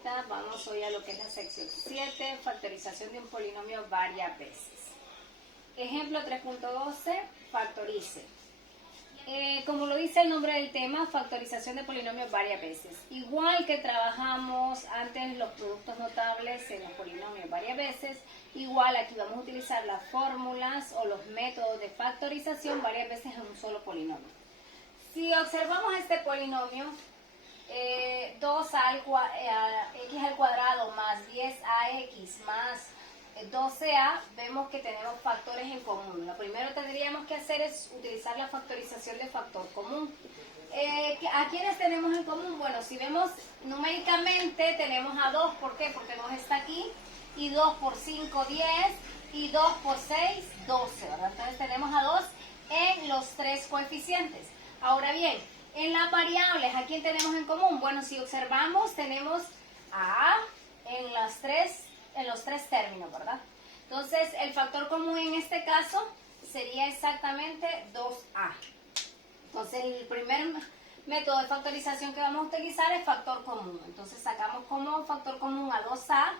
ahorita vamos hoy a lo que es la sección 7, factorización de un polinomio varias veces. Ejemplo 3.12, factorice. Como lo dice el nombre del tema, factorización de polinomios varias veces. Igual que trabajamos antes los productos notables en los polinomios varias veces, igual aquí vamos a utilizar las fórmulas o los métodos de factorización varias veces en un solo polinomio. Si observamos este polinomio, 2x al cuadrado más 10ax más 12a, vemos que tenemos factores en común. Lo primero que tendríamos que hacer es utilizar la factorización de factor común. ¿A quiénes tenemos en común? Bueno, si vemos numéricamente tenemos a 2, ¿por qué? Porque 2 está aquí, y 2 por 5, 10, y 2 por 6, 12, ¿verdad? Entonces tenemos a 2 en los tres coeficientes. Ahora bien, en las variables, ¿a quién tenemos en común? Bueno, si observamos, tenemos a en los tres términos, ¿verdad? Entonces, el factor común en este caso sería exactamente 2a. Entonces, el primer método de factorización que vamos a utilizar es factor común. Entonces, sacamos como factor común a 2a,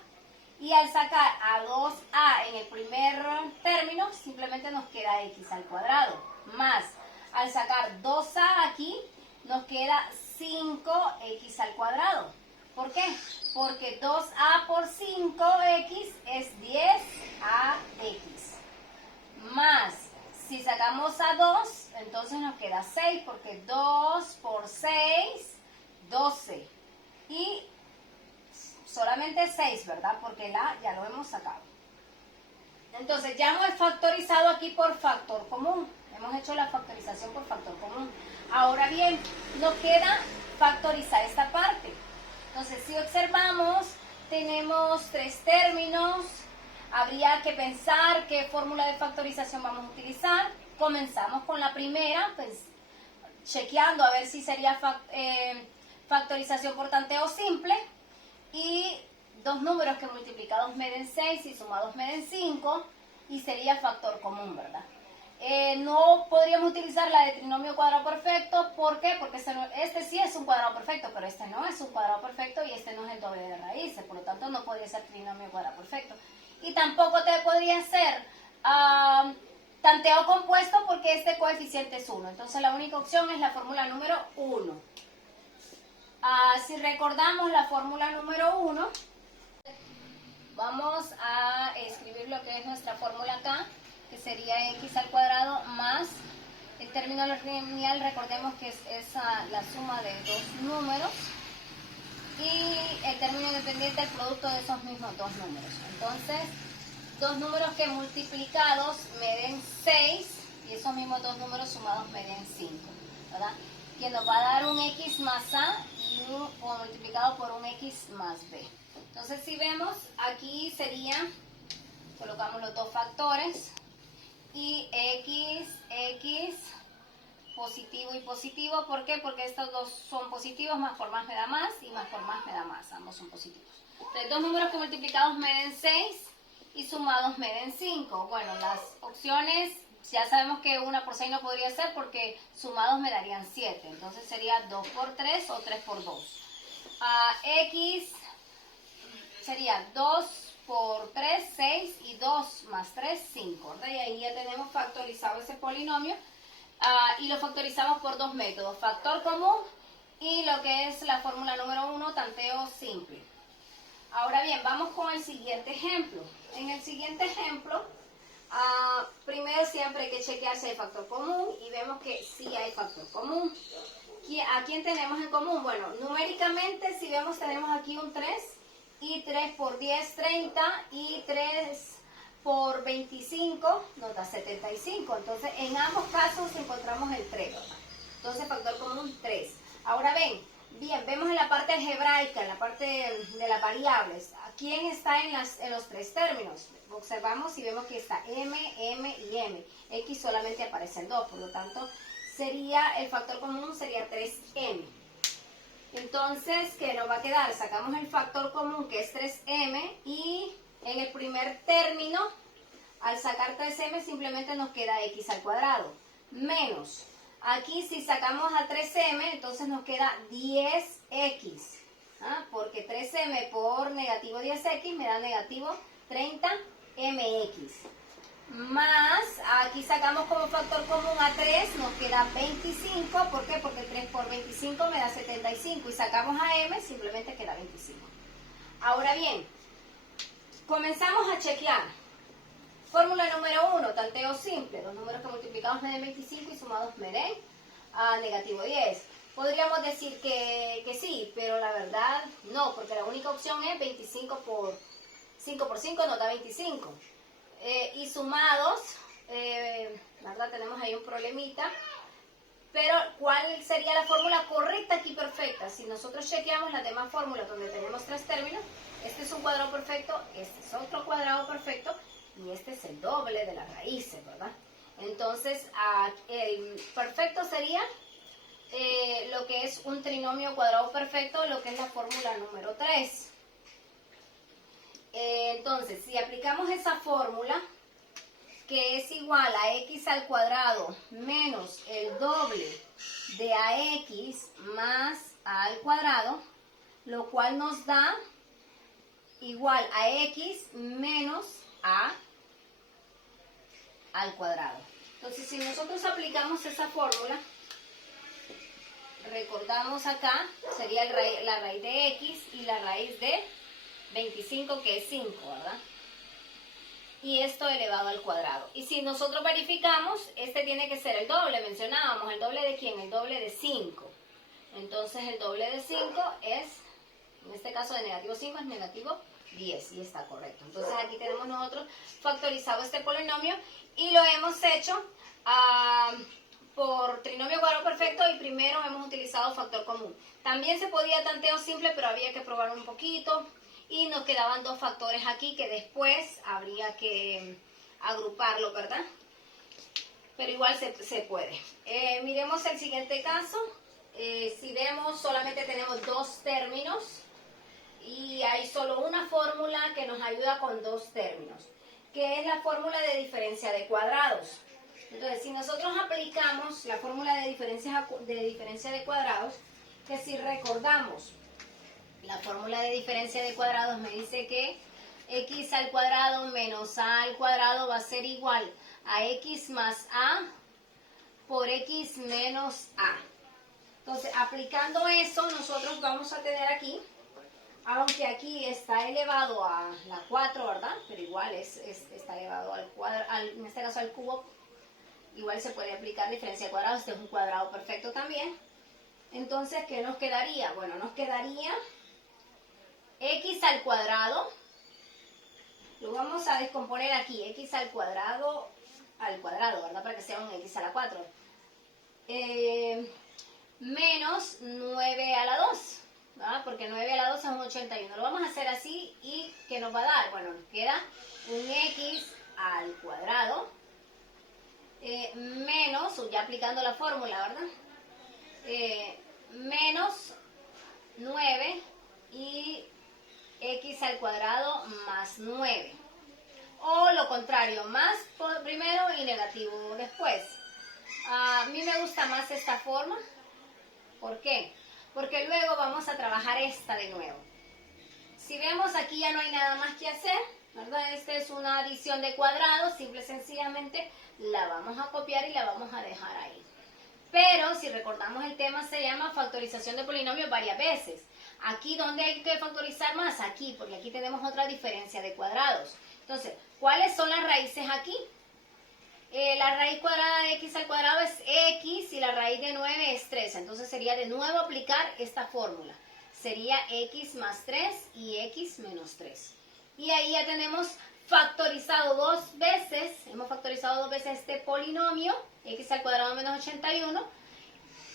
y al sacar a 2a en el primer término, simplemente nos queda x al cuadrado, más, al sacar 2a aquí, nos queda 5x al cuadrado. ¿Por qué? Porque 2a por 5x es 10ax. Más, si sacamos a 2, entonces nos queda 6, porque 2 por 6, 12. Y solamente 6, ¿verdad? Porque el a ya lo hemos sacado. Entonces, ya hemos factorizado aquí por factor común. Hemos hecho la factorización por factor común. Ahora bien, nos queda factorizar esta parte. Entonces, si observamos, tenemos tres términos. Habría que pensar qué fórmula de factorización vamos a utilizar. Comenzamos con la primera, pues chequeando a ver si sería factorización por tanteo simple. Y dos números que multiplicados me den 6 y sumados me den 5, y sería factor común, ¿verdad? No podríamos utilizar la de trinomio cuadrado perfecto. ¿Por qué? Porque este sí es un cuadrado perfecto, pero este no es un cuadrado perfecto y este no es el doble de raíces. Por lo tanto, no podría ser trinomio cuadrado perfecto. Y tampoco te podría ser tanteo compuesto, porque este coeficiente es 1. Entonces, la única opción es la fórmula número 1. Si recordamos la fórmula número 1, vamos a escribir lo que es nuestra fórmula acá, que sería x al cuadrado más el término lineal. Recordemos que es la suma de dos números, y el término independiente el producto de esos mismos dos números. Entonces, dos números que multiplicados me den 6, y esos mismos dos números sumados me den 5, ¿verdad? Que nos va a dar un x más a y multiplicado por un x más b. Entonces, si vemos, aquí sería, colocamos los dos factores, y x, positivo y positivo. ¿Por qué? Porque estos dos son positivos, más por más me da más, y más por más me da más, ambos son positivos. Entonces, dos números que multiplicados me den 6 y sumados me den 5. Bueno, las opciones, ya sabemos que 1 por 6 no podría ser, porque sumados me darían 7. Entonces sería 2 por 3 o 3 por 2. X sería 2 por 3, 6, y 2 más 3, 5. ¿verdad? Y ahí ya tenemos factorizado ese polinomio. Y lo factorizamos por dos métodos, factor común y lo que es la fórmula número 1, tanteo simple. Ahora bien, vamos con el siguiente ejemplo. En el siguiente ejemplo, primero siempre hay que chequear si hay factor común, y vemos que sí hay factor común. ¿A quién tenemos en común? Bueno, numéricamente, si vemos, tenemos aquí un 3, y 3 por 10, 30, y 3 por 25 nos da 75. Entonces, en ambos casos encontramos el 3, ¿verdad? Entonces, factor común 3. Ahora bien, vemos en la parte algebraica, en la parte de las variables, ¿quién está en los tres términos? Observamos y vemos que está m, m y m. X solamente aparece el 2, por lo tanto, el factor común sería 3m. Entonces, ¿qué nos va a quedar? Sacamos el factor común, que es 3m, y en el primer término, al sacar 3m, simplemente nos queda x al cuadrado, menos Aquí si sacamos a 3m, entonces nos queda 10x porque 3m por negativo 10x me da negativo 30mx. Más, aquí sacamos como factor común a 3, nos queda 25. ¿Por qué? Porque 3 por 25 me da 75. Y sacamos a m, simplemente queda 25. Ahora bien, comenzamos a chequear. Fórmula número 1, tanteo simple. Los números que multiplicados me den 25 y sumados me den a negativo 10. Podríamos decir que sí, pero la verdad no, porque la única opción es 25 por 5 por 5 nos da 25. Y sumados, la verdad tenemos ahí un problemita. Pero, ¿cuál sería la fórmula correcta aquí perfecta? Si nosotros chequeamos las demás fórmulas donde tenemos tres términos, este es un cuadrado perfecto, este es otro cuadrado perfecto y este es el doble de las raíces, ¿verdad? Entonces, el perfecto sería lo que es un trinomio cuadrado perfecto, lo que es la fórmula número 3. Entonces, si aplicamos esa fórmula, que es igual a x al cuadrado menos el doble de ax más a al cuadrado, lo cual nos da igual a x menos a al cuadrado. Entonces, si nosotros aplicamos esa fórmula, recordamos acá, sería la raíz de x y la raíz de 25, que es 5, ¿verdad? Y esto elevado al cuadrado. Y si nosotros verificamos, este tiene que ser el doble, mencionábamos, ¿el doble de quién? El doble de 5. Entonces el doble de 5 es, en este caso de negativo 5 es negativo 10, y está correcto. Entonces aquí tenemos nosotros factorizado este polinomio y lo hemos hecho por trinomio cuadrado perfecto y primero hemos utilizado factor común. También se podía tanteo simple, pero había que probar un poquito. Y nos quedaban dos factores aquí que después habría que agruparlo, ¿verdad? Pero igual se puede. Miremos el siguiente caso. Si vemos, solamente tenemos dos términos y hay solo una fórmula que nos ayuda con dos términos, que es la fórmula de diferencia de cuadrados. Entonces, si nosotros aplicamos la fórmula de diferencia de cuadrados, que si recordamos, la fórmula de diferencia de cuadrados me dice que x al cuadrado menos a al cuadrado va a ser igual a x más a por x menos a. Entonces, aplicando eso, nosotros vamos a tener aquí, aunque aquí está elevado a la 4, ¿verdad? Pero igual está elevado al cuadrado, en este caso al cubo, igual se puede aplicar diferencia de cuadrados, este es un cuadrado perfecto también. Entonces, ¿qué nos quedaría? Bueno, nos quedaría x al cuadrado, lo vamos a descomponer aquí, x al cuadrado, ¿verdad? Para que sea un x a la 4. Menos 9 a la 2, ¿verdad? Porque 9 a la 2 es un 81. Lo vamos a hacer así y ¿qué nos va a dar? Bueno, nos queda un x al cuadrado menos, ya aplicando la fórmula, ¿verdad? Menos 9 y x al cuadrado más 9. O lo contrario, más primero y negativo después. A mí me gusta más esta forma. ¿Por qué? Porque luego vamos a trabajar esta de nuevo. Si vemos, aquí ya no hay nada más que hacer, ¿verdad? Esta es una adición de cuadrados, simple y sencillamente la vamos a copiar y la vamos a dejar ahí. Pero si recordamos, el tema se llama factorización de polinomios varias veces. Aquí, ¿dónde hay que factorizar más? Aquí, porque aquí tenemos otra diferencia de cuadrados. Entonces, ¿cuáles son las raíces aquí? La raíz cuadrada de x al cuadrado es x y la raíz de 9 es 3. Entonces sería de nuevo aplicar esta fórmula. Sería x más 3 y x menos 3. Y ahí ya tenemos factorizado dos veces, hemos factorizado dos veces este polinomio, x al cuadrado menos 81.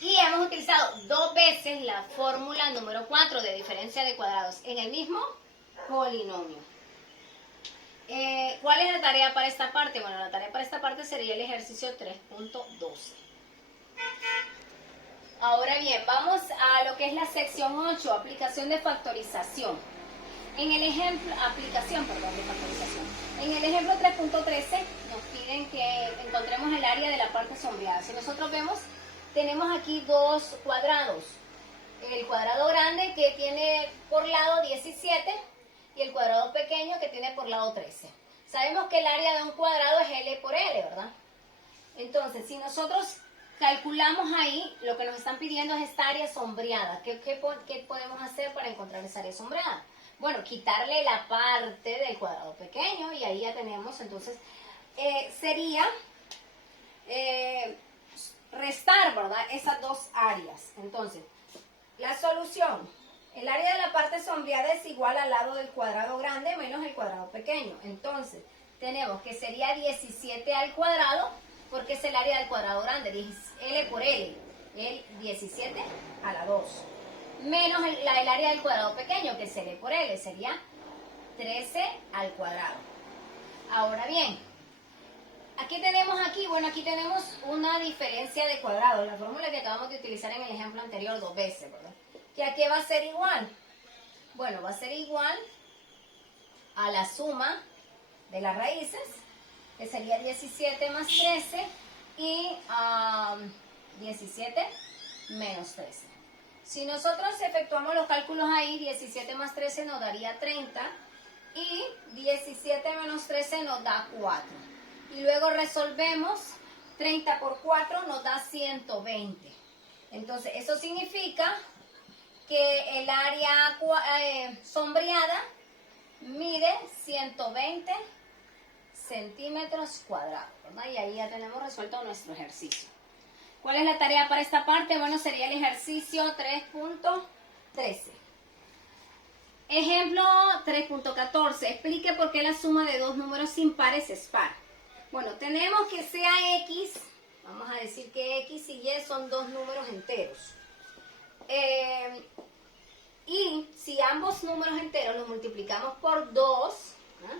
Y hemos utilizado dos veces la fórmula número 4 de diferencia de cuadrados en el mismo polinomio. ¿Cuál es la tarea para esta parte? Bueno, la tarea para esta parte sería el ejercicio 3.12. Ahora bien, vamos a lo que es la sección 8, aplicación de factorización. En el ejemplo, de factorización. En el ejemplo 3.13 nos piden que encontremos el área de la parte sombreada. Si nosotros vemos, tenemos aquí dos cuadrados. el cuadrado grande que tiene por lado 17 y el cuadrado pequeño que tiene por lado 13. Sabemos que el área de un cuadrado es L por L, ¿verdad? Entonces, si nosotros calculamos ahí, lo que nos están pidiendo es esta área sombreada. ¿Qué podemos hacer para encontrar esa área sombreada? Bueno, quitarle la parte del cuadrado pequeño y ahí ya tenemos, entonces, sería restar, ¿verdad? Esas dos áreas. Entonces, la solución, el área de la parte sombreada es igual al lado del cuadrado grande menos el cuadrado pequeño. Entonces, tenemos que sería 17 al cuadrado, porque es el área del cuadrado grande, L por L, el 17 a la 2, menos el área del cuadrado pequeño, que es L por L, sería 13 al cuadrado. Ahora bien, aquí tenemos una diferencia de cuadrados, la fórmula que acabamos de utilizar en el ejemplo anterior 2 veces, ¿verdad? ¿Que a qué va a ser igual? Bueno, va a ser igual a la suma de las raíces, que sería 17 más 13 y 17 menos 13. Si nosotros efectuamos los cálculos ahí, 17 más 13 nos daría 30 y 17 menos 13 nos da 4. Y luego resolvemos, 30 por 4 nos da 120. Entonces, eso significa que el área sombreada mide 120 centímetros cuadrados, ¿verdad? Y ahí ya tenemos resuelto nuestro ejercicio. ¿Cuál es la tarea para esta parte? Bueno, sería el ejercicio 3.13. Ejemplo 3.14. Explique por qué la suma de dos números impares es par. Bueno, tenemos que sea X, vamos a decir que X y Y son dos números enteros. Y si ambos números enteros los multiplicamos por 2, ¿eh?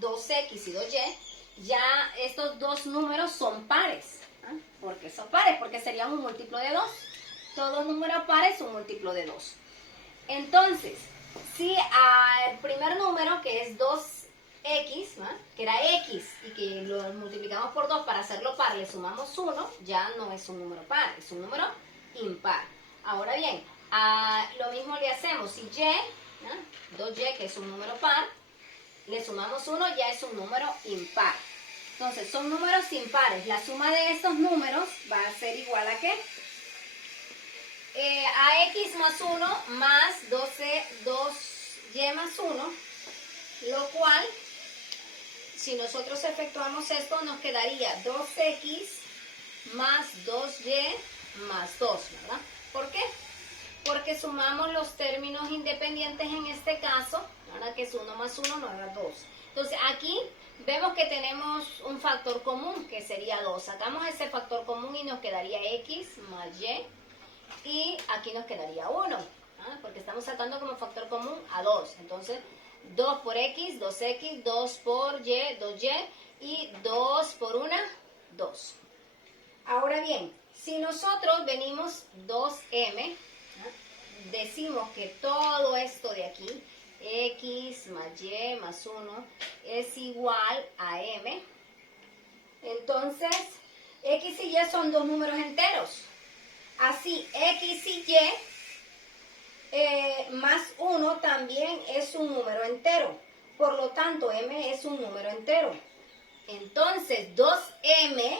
2x y 2y, ya estos dos números son pares. ¿Eh? ¿Por qué son pares? Porque serían un múltiplo de 2. Todo número par es un múltiplo de 2. Entonces, si al primer número, que es 2x, ¿no? Que era x, y que lo multiplicamos por 2 para hacerlo par, le sumamos 1, ya no es un número par, es un número impar. Ahora bien, lo mismo le hacemos si y, ¿no? 2y, que es un número par, le sumamos 1, ya es un número impar. Entonces, son números impares. La suma de estos números va a ser igual a ¿qué? A x más 1 más 2y más 1, lo cual, si nosotros efectuamos esto, nos quedaría 2x más 2y más 2, ¿verdad? ¿Por qué? Porque sumamos los términos independientes en este caso, ahora que es 1 más 1 nos da 2. Entonces aquí vemos que tenemos un factor común que sería 2. Sacamos ese factor común y nos quedaría x más y aquí nos quedaría 1, ¿ah? Porque estamos sacando como factor común a 2. Entonces 2 por x, 2x, 2 por y, 2y y 2 por 1, 2. Ahora bien, si nosotros venimos 2m, decimos que todo esto de aquí, x más y más 1, es igual a m. Entonces, x y y son dos números enteros. Así, x y y más 1 también es un número entero. Por lo tanto, m es un número entero. Entonces, 2m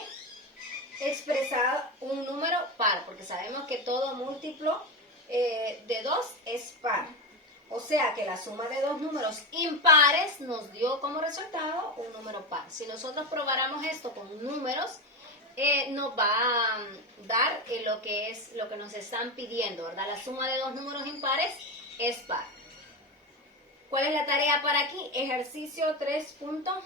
expresa un número par, porque sabemos que todo múltiplo de 2 es par. O sea que la suma de dos números impares nos dio como resultado un número par. Si nosotros probáramos esto con números, nos va a dar lo que nos están pidiendo, ¿verdad? La suma de dos números impares es par. ¿Cuál es la tarea para aquí? Ejercicio 3.14.